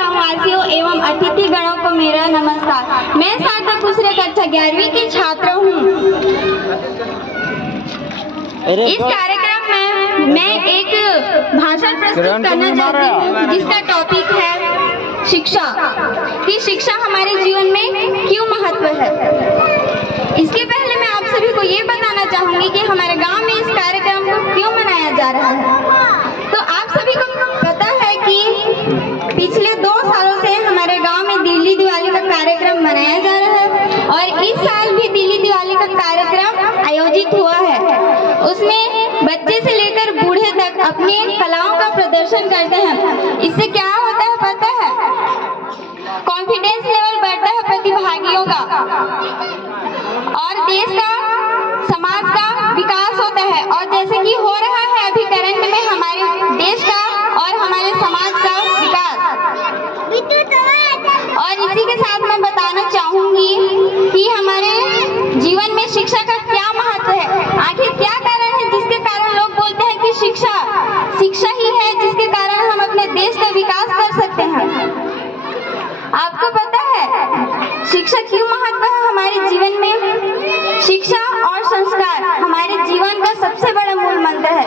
ग्रामवासियों एवं अतिथि गणों को मेरा नमस्कार। मैं सार्थक दूसरे कक्षा 11वीं की छात्र हूँ। इस कार्यक्रम में मैं एक भाषण प्रस्तुत करना चाहती हूँ जिसका टॉपिक है शिक्षा, कि शिक्षा हमारे जीवन में क्यों महत्व है। इसके पहले मैं आप सभी को ये बताना चाहूंगी कि हमारे गांव में इस कार्यक्रम को क्यों मनाया जा रहा है। तो आप सभी को पता है कि पिछले 2 सालों से हमारे गांव में दिल्ली दिवाली का कार्यक्रम मनाया जा रहा है और इस साल भी दिल्ली दिवाली का कार्यक्रम आयोजित हुआ है। उसमें बच्चे से लेकर बूढ़े तक अपनी कलाओं का प्रदर्शन करते हैं। इससे क्या होता है पता है? कॉन्फिडेंस लेवल बढ़ता है प्रतिभागियों का और देश का, समाज का विकास होता है। और जैसे कि हो रहा है अभी करंट में हमारे देश का और हमारे समाज का विकास। और इसी के साथ मैं बताना चाहूंगी कि हमारे जीवन में शिक्षा का क्या महत्व है। आखिर क्या कारण है जिसके कारण लोग बोलते हैं कि शिक्षा ही है जिसके कारण हम अपने देश का विकास कर सकते हैं। आपको पता है शिक्षा क्यों महत्व है हमारे जीवन में? शिक्षा और संस्कार हमारे जीवन का सबसे बड़ा मूल मंत्र है।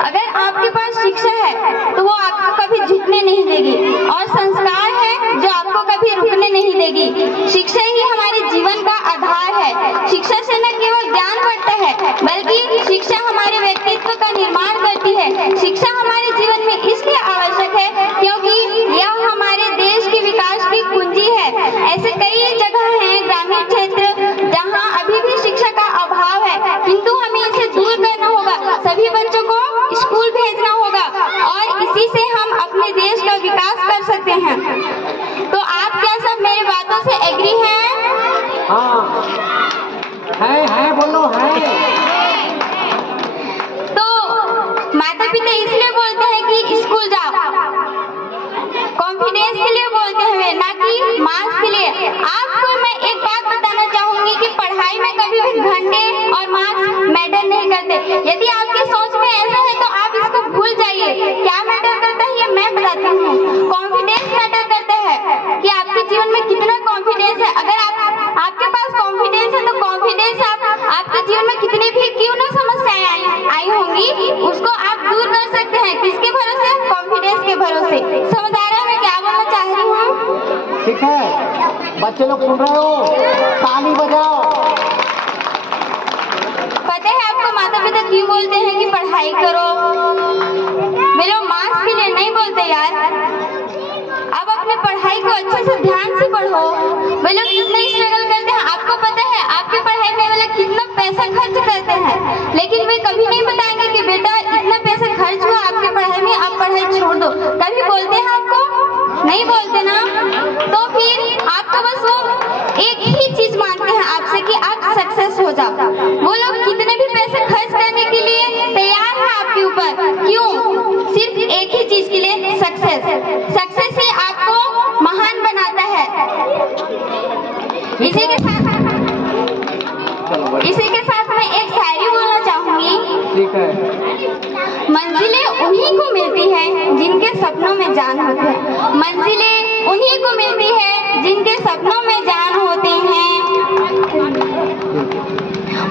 अगर आपके पास शिक्षा है तो वो आपको कभी झुकने नहीं देगी और संस्कार है जो आपको कभी रुकने नहीं देगी। शिक्षा ही हमारे जीवन का आधार है। शिक्षा से न केवल ज्ञान बढ़ता है बल्कि शिक्षा हमारे व्यक्तित्व का निर्माण करती है। शिक्षा हमारे जीवन में इसलिए आवश्यक है क्योंकि यह हमारे देश के विकास की कुंजी है। ऐसे कई जगह हैं ग्रामीण क्षेत्र जहां अभी भी शिक्षा का अभाव है, किंतु हमें इसे दूर करना होगा। सभी बच्चों को स्कूल भेजना होगा और इसी से हम अपने देश का विकास कर सकते हैं। तो आप क्या सब मेरी बातों से एग्री हैं? हाँ, है बोलो है। तो माता पिता इसलिए बोलते हैं कि स्कूल जाओ, कॉन्फिडेंस के लिए बोलते हैं, ना कि मार्क्स के लिए। आपको मैं एक बात बताना चाहूंगी कि पढ़ाई में कभी भी घंटे और मार्क्स मैटर नहीं करते। यदि आपकी सोच में ऐसा है तो आप इसको भूल जाइए। क्या मैटर करता है ये मैं बताती हूँ। कॉन्फिडेंस मैटर करता है कि आपके जीवन में कितना कॉन्फिडेंस है। अगर आपके पास कॉन्फिडेंस है तो कॉन्फिडेंस आपके जीवन में कितनी भी क्यों ना समस्याएं आई होंगी उसको आप दूर कर सकते हैं। किसके भरोसे? कॉन्फिडेंस के भरोसे। समझ आ रहा है मैं क्या बोलना चाह रही हूँ? ठीक है, बच्चे लोग सुन रहे हो, ताली बजाओ। पता है आपको माता पिता क्यों बोलते हैं कि पढ़ाई करो? वे लोग मार्क्स के लिए नहीं बोलते यार। अब अपने पढ़ाई को अच्छे से ध्यान से पढ़ो। वे लोग कितना स्ट्रगल करते हैं आपको पता है? आपकी पढ़ाई में वे लोग कितना पैसा खर्च करते हैं, लेकिन वे कभी नहीं बताएंगे कि बेटा इतना पैसा खर्च हुआ आपकी पढ़ाई में, आप पढ़ाई छोड़ दो। कभी बोलते हैं आपको? नहीं बोलते ना। तो फिर आपको बस वो एक ही चीज मांगते हैं आपसे कि आप सक्सेस हो जाओ। वो लोग कितने भी पैसे खर्च करने के लिए तैयार है आपके ऊपर। क्यों? सिर्फ एक ही चीज के लिए, सक्सेस। सक्सेस ही आपको महान बनाता है। इसी के साथ मैं एक शायरी बोलना चाहूंगी। ठीक है। मंजिलें उन्हीं को मिलती है जिनके सपनों में जान होती है। मंजिलें उन्हीं को मिलती है जिनके सपनों में जान होती हैं।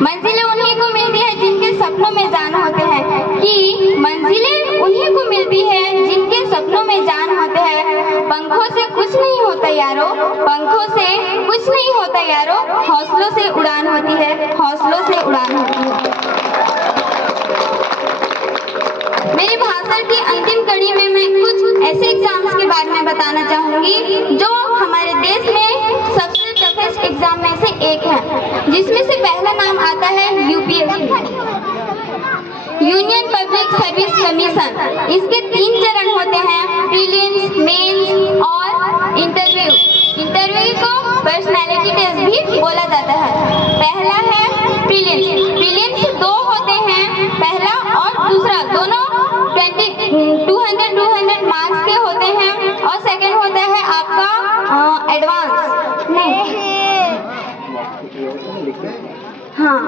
मंजिलें उन्हीं को मिलती है जिनके सपनों में जान होते हैं। कि मंजिलें उन्हीं को मिलती है जिनके सपनों में जान होते हैं। पंखों से कुछ नहीं होता यारो, पंखों से कुछ नहीं होता यारो, हौसलों से उड़ान होती है, हौसलों से उड़ान होती है। मेरी भाषण की अंतिम कड़ी में मैं कुछ ऐसे एग्जाम्स के बारे में बताना चाहूंगी जो हमारे देश में सबसे टफेस्ट एग्जाम में से एक है, जिसमें से पहला नाम आता है UPSC, union public service commission. इसके 3 चरण होते हैं, प्रीलिम्स, मेंस और इंटरव्यू। इंटरव्यू को पर्सनालिटी टेस्ट भी बोला जाता है। पहला है प्रीलिम्स। प्रीलिम्स 2 होते हैं, पहला और दूसरा दोनों 200 मार्क्स के होते हैं और सेकंड होता है आपका एडवांस। नहीं, हाँ,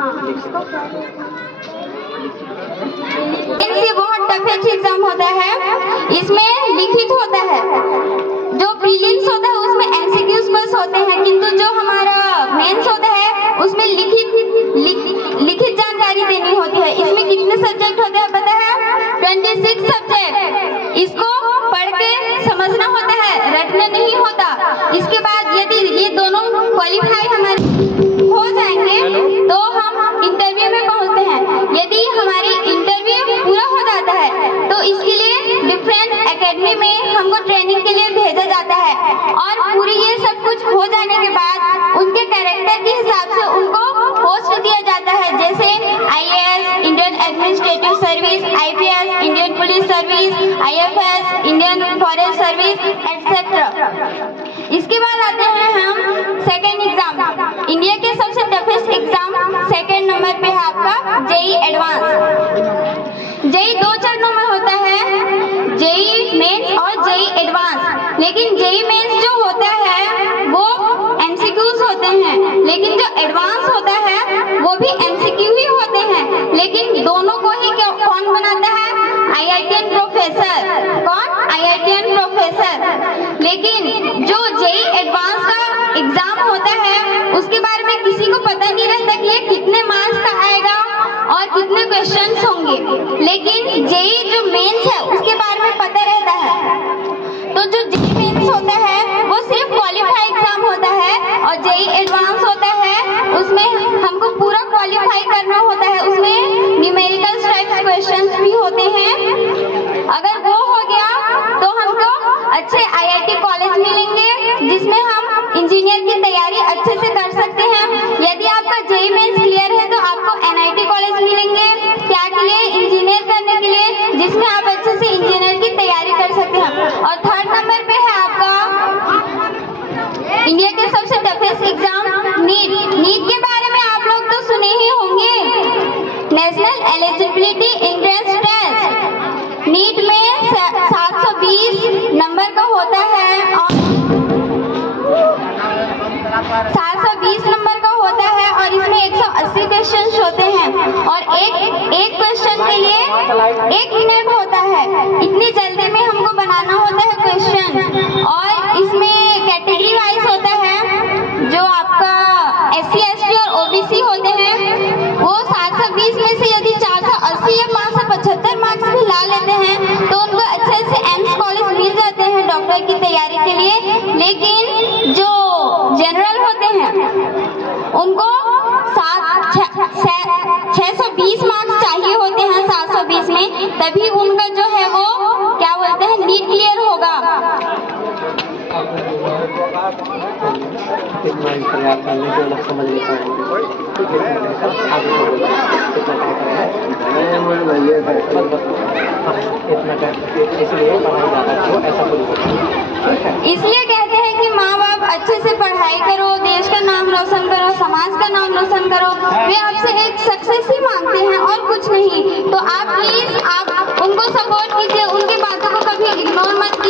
ये बहुत टफेस्ट एग्जाम होता है। इसमें लिखित होता है। जो प्रीलिम्स होता है उसमें एमसीक्यूज बस होते हैं, किंतु जो हमारा मेंस होता है उसमें लिखित जानकारी देनी होती है। इसमें कितने सब्जेक्ट होते हैं पता है? 26 सब्जेक्ट। इसको पढ़ के समझना होता है, रटना नहीं होता। इसके बाद यदि ये दोनों क्वालिफाई हमारे हो जाएंगे तो हम इंटरव्यू में पहुंचते हैं। यदि हमारी इंटरव्यू पूरा हो जाता है तो इसके लिए डिफरेंट एकेडमी में हमको ट्रेनिंग के लिए भेजा जाता है, और पूरी ये सब कुछ हो जाने के बाद उनके कैरेक्टर के हिसाब से उनको पोस्ट दिया जाता है, जैसे IAS Indian administrative service, IPS Indian police service, IFS Indian forest service etcetera. इसके बाद आते हैं हम सेकेंड एग्जाम। इंडिया के सबसे टफेस्ट एग्जाम सेकेंड नंबर पे है आपका जेई एडवांस। जेई 2 चरणों में होता है, जेई मेंस और जेई एडवांस। लेकिन जेई मेंस जो होता है वो एमसीक्यूज होते हैं, लेकिन जो एडवांस होता है वो भी एमसीक्यू ही होते हैं। लेकिन दोनों को ही कौन बनाता है? IITian professor. कौन? IITian professor. लेकिन जो जेई एडवांस का एग्जाम होता है उसके बारे में किसी को पता नहीं रहता कि ये कितने मार्क्स का आएगा और कितने क्वेश्चंस होंगे। लेकिन जेई जो मेंस है उसके बारे में पता रहता है। तो जो जेई मेंस होता है वो सिर्फ क्वालिफाई एग्जाम होता है, और जेई एडवांस होता है उसमें हमको पूरा क्वालिफाई करना होता है। उसमें न्यूमेरिकल टाइप्स क्वेश्चंस भी होते हैं। अगर वो हो गया तो हमको अच्छे आईआईटी कॉलेज मिलेंगे जिसमें हम इंजीनियर की तैयारी अच्छे से कर सकते हैं। यदि आपका जेई मेंस क्लियर है तो आपको एनआईटी कॉलेज मिलेंगे, क्या के लिए? इंजीनियर करने के लिए, जिसमें आप अच्छे से इंजीनियर की तैयारी कर सकते हैं। और थर्ड नंबर पे है आपका इंडिया के सबसे टफेस्ट एग्जाम नीट। नीट के बारे में आप लोग तो सुने ही होंगे, national eligibility entrance test. NEET में 720 नंबर का होता है, और 720 नंबर का होता है, और इसमें 180 क्वेश्चन होते हैं, और एक क्वेश्चन के लिए 1 मिनट होता है। इतनी जल्दी में हमको बनाना होता है क्वेश्चन। और इसमें कैटेगरी वाइज होता है, जो आपका SC ST और OBC होते हैं वो 720 में से यदि 480 या 575 मार्क्स भी ला लेते हैं तो उनको अच्छे से एम्स कॉलेज मिल जाते हैं डॉक्टर की तैयारी के लिए। लेकिन जो जनरल होते हैं उनको 620 मार्क्स चाहिए होते हैं 720 में, तभी उनका जो है वो क्या बोलते हैं नीट क्लियर होगा। इतना ही प्रयास करने के लोग समझ नहीं पाएंगे। इसलिए पढ़ाई ज़्यादा क्यों ऐसा कुछ। इसलिए कहते हैं कि माँ बाप अच्छे से पढ़ाई करो, देश का नाम रोशन करो, समाज का नाम रोशन करो। वे आपसे एक सक्सेस ही मांगते हैं और कुछ नहीं। तो आप प्लीज आप उनको सपोर्ट कीजिए, उनकी बातों को कभी इग्नोर मत कीजिए।